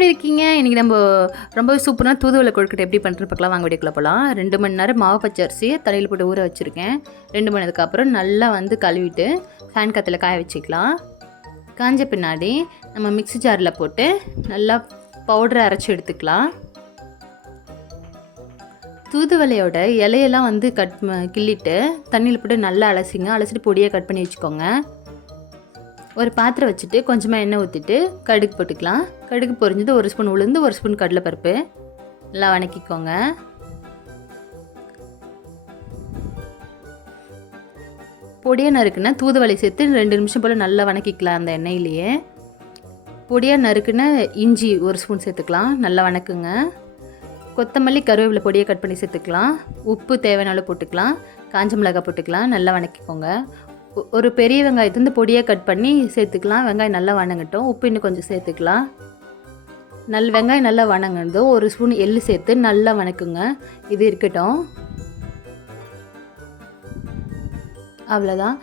எப்படி இருக்கீங்க? இன்றைக்கி நம்ம ரொம்பவே சூப்பரான தூதுவளை கொழுக்கட்டை எப்படி பண்ணுறதுன்னு பார்க்கலாம். வாங்க வீடியோக்குள்ள போகலாம். 2 மணி நேரம் மாவு பச்சரிசியை தண்ணியில் போட்டு ஊற வச்சுருக்கேன். 2 மணி நேரத்துக்கு நல்லா கழுவிட்டு ஃபேன் காற்றுல காய வச்சுக்கலாம். காஞ்ச பின்னாடி நம்ம மிக்ஸி ஜாரில் போட்டு நல்லா பவுடரை அரைச்சி எடுத்துக்கலாம். தூதுவளையோட இலையெல்லாம் கிள்ளிட்டு தண்ணியில் போட்டு நல்லா அலசிட்டு பொடியாக கட் பண்ணி வச்சுக்கோங்க. ஒரு பாத்திரம் வச்சுட்டு கொஞ்சமாக எண்ணெய் ஊற்றிட்டு கடுகு போட்டுக்கலாம். கடுகு பொரிஞ்சது 1 ஸ்பூன் உளுந்து 1 ஸ்பூன் கடலைப்பருப்பு நல்லா வணக்கிக்கோங்க. பொடியாக நறுக்குன தூதுவளை சேர்த்து 2 நிமிஷம் போல் நல்லா வணக்கிக்கலாம். அந்த எண்ணெயிலேயே பொடியாக நறுக்குன இஞ்சி 1 ஸ்பூன் சேர்த்துக்கலாம். நல்லா வணக்குங்க. கொத்தமல்லி கருவேப்பிலை பொடியை கட் பண்ணி சேர்த்துக்கலாம். உப்பு தேவையான அளவு போட்டுக்கலாம். காஞ்ச மிளகாய் போட்டுக்கலாம். நல்லா வணக்கிக்கோங்க. ஒரு பெரிய வெங்காயத்தை பொடியாக கட் பண்ணி சேர்த்துக்கலாம். வெங்காயம் நல்லா வணங்கட்டும். உப்பு இன்னும் கொஞ்சம் சேர்த்துக்கலாம். வெங்காயம் நல்லா வணங்கினதும் 1 ஸ்பூன் எள்ளு சேர்த்து நல்லா வணக்குங்க. இது இருக்கட்டும். அவ்வளோதான்.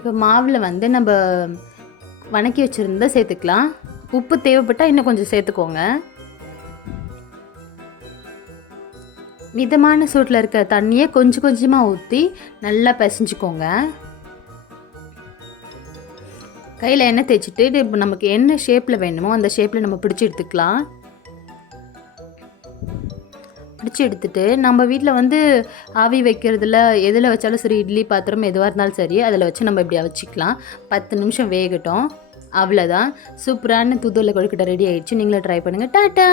இப்போ மாவில் நம்ம வணக்கி வச்சுருந்தா சேர்த்துக்கலாம். உப்பு தேவைப்பட்டால் இன்னும் கொஞ்சம் சேர்த்துக்கோங்க. மிதமான சூட்டில் இருக்க தண்ணியை கொஞ்சம் கொஞ்சமாக ஊற்றி நல்லா பிசைஞ்சிக்கோங்க. கையில் எண்ணெய் தேய்ச்சிட்டு இப்போ நமக்கு என்ன ஷேப்பில் வேணுமோ அந்த ஷேப்பில் நம்ம பிடிச்சி எடுத்துக்கலாம். பிடிச்சி எடுத்துட்டு நம்ம வீட்டில் ஆவி வைக்கிறதுல எதில் வச்சாலும் சரி, இட்லி பாத்திரம் எதுவாக இருந்தாலும் சரி, அதில் வச்சு நம்ம இப்படி வச்சுக்கலாம். 10 நிமிஷம் வேகட்டும். அவ்வளோதான். சூப்பரான தூதுவளை கொழுக்கட்டை ரெடி ஆயிடுச்சு. நீங்களும் ட்ரை பண்ணுங்கள். டாட்டா.